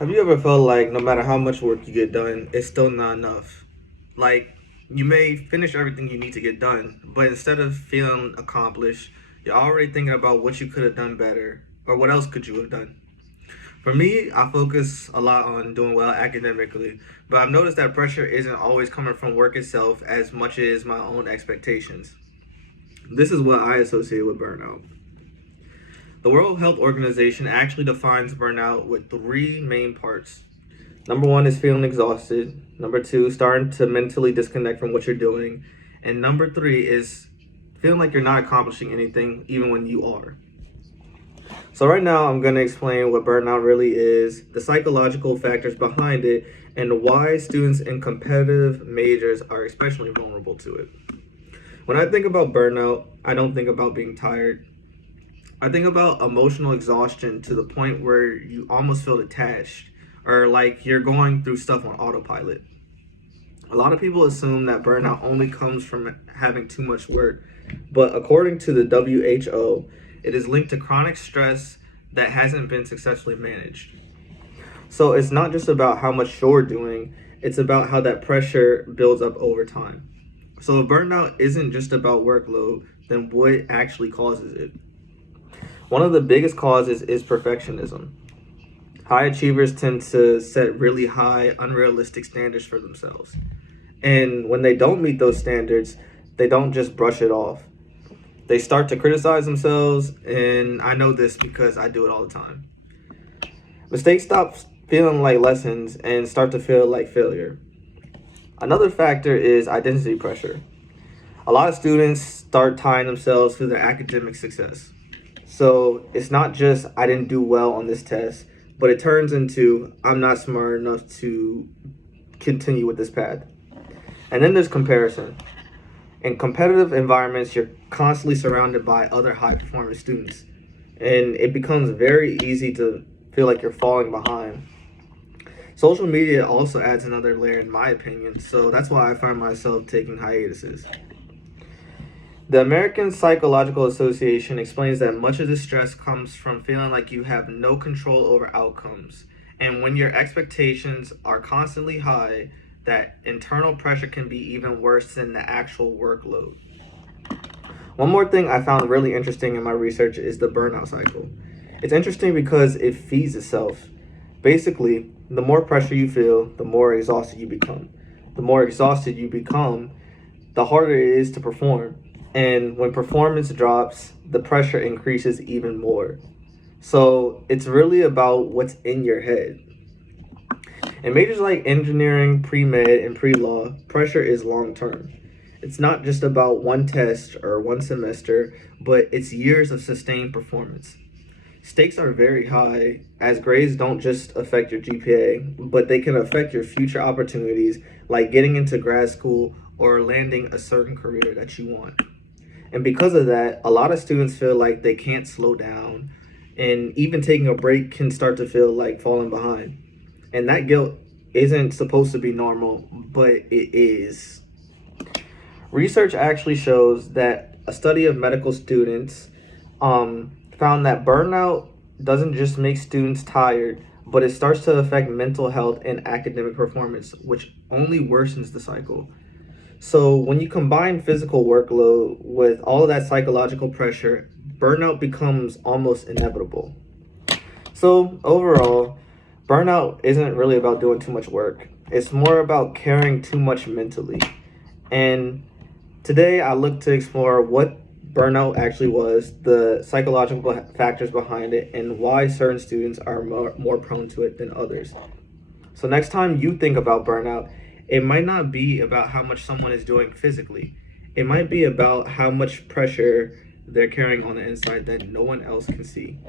Have you ever felt like no matter how much work you get done, it's still not enough? Like, you may finish everything you need to get done, but instead of feeling accomplished, you're already thinking about what you could have done better or what else could you have done. For me, I focus a lot on doing well academically, but I've noticed that pressure isn't always coming from work itself as much as my own expectations. This is what I associate with burnout. The World Health Organization actually defines burnout with three main parts. Number one is feeling exhausted. Number two, starting to mentally disconnect from what you're doing. And number three is feeling like you're not accomplishing anything, even when you are. So, right now, I'm going to explain what burnout really is, the psychological factors behind it, and why students in competitive majors are especially vulnerable to it. When I think about burnout, I don't think about being tired. I think about emotional exhaustion to the point where you almost feel detached or like you're going through stuff on autopilot. A lot of people assume that burnout only comes from having too much work, but according to the WHO, it is linked to chronic stress that hasn't been successfully managed. So it's not just about how much you're doing, it's about how that pressure builds up over time. So if burnout isn't just about workload, then what actually causes it? One of the biggest causes is perfectionism. High achievers tend to set really high, unrealistic standards for themselves. And when they don't meet those standards, they don't just brush it off. They start to criticize themselves, and I know this because I do it all the time. Mistakes stop feeling like lessons and start to feel like failure. Another factor is identity pressure. A lot of students start tying themselves to their academic success. So it's not just I didn't do well on this test, but it turns into I'm not smart enough to continue with this path. And then there's comparison. In competitive environments, you're constantly surrounded by other high performing students, and it becomes very easy to feel like you're falling behind. Social media also adds another layer, in my opinion, so that's why I find myself taking hiatuses. The American Psychological Association explains that much of this stress comes from feeling like you have no control over outcomes. And when your expectations are constantly high, that internal pressure can be even worse than the actual workload. One more thing I found really interesting in my research is the burnout cycle. It's interesting because it feeds itself. Basically, the more pressure you feel, the more exhausted you become. The more exhausted you become, the harder it is to perform. And when performance drops, the pressure increases even more. So it's really about what's in your head. In majors like engineering, pre med, and pre law, pressure is long term. It's not just about one test or one semester, but it's years of sustained performance. Stakes are very high, as grades don't just affect your GPA, but they can affect your future opportunities, like getting into grad school or landing a certain career that you want. And because of that, a lot of students feel like they can't slow down, and even taking a break can start to feel like falling behind. And that guilt isn't supposed to be normal, but it is. Research actually shows that a study of medical students found that burnout doesn't just make students tired, but it starts to affect mental health and academic performance, which only worsens the cycle. So when you combine physical workload with all of that psychological pressure, burnout becomes almost inevitable. So overall, burnout isn't really about doing too much work. It's more about caring too much mentally. And today I look to explore what burnout actually was, the psychological factors behind it, and why certain students are more prone to it than others. So next time you think about burnout, it might not be about how much someone is doing physically. It might be about how much pressure they're carrying on the inside that no one else can see.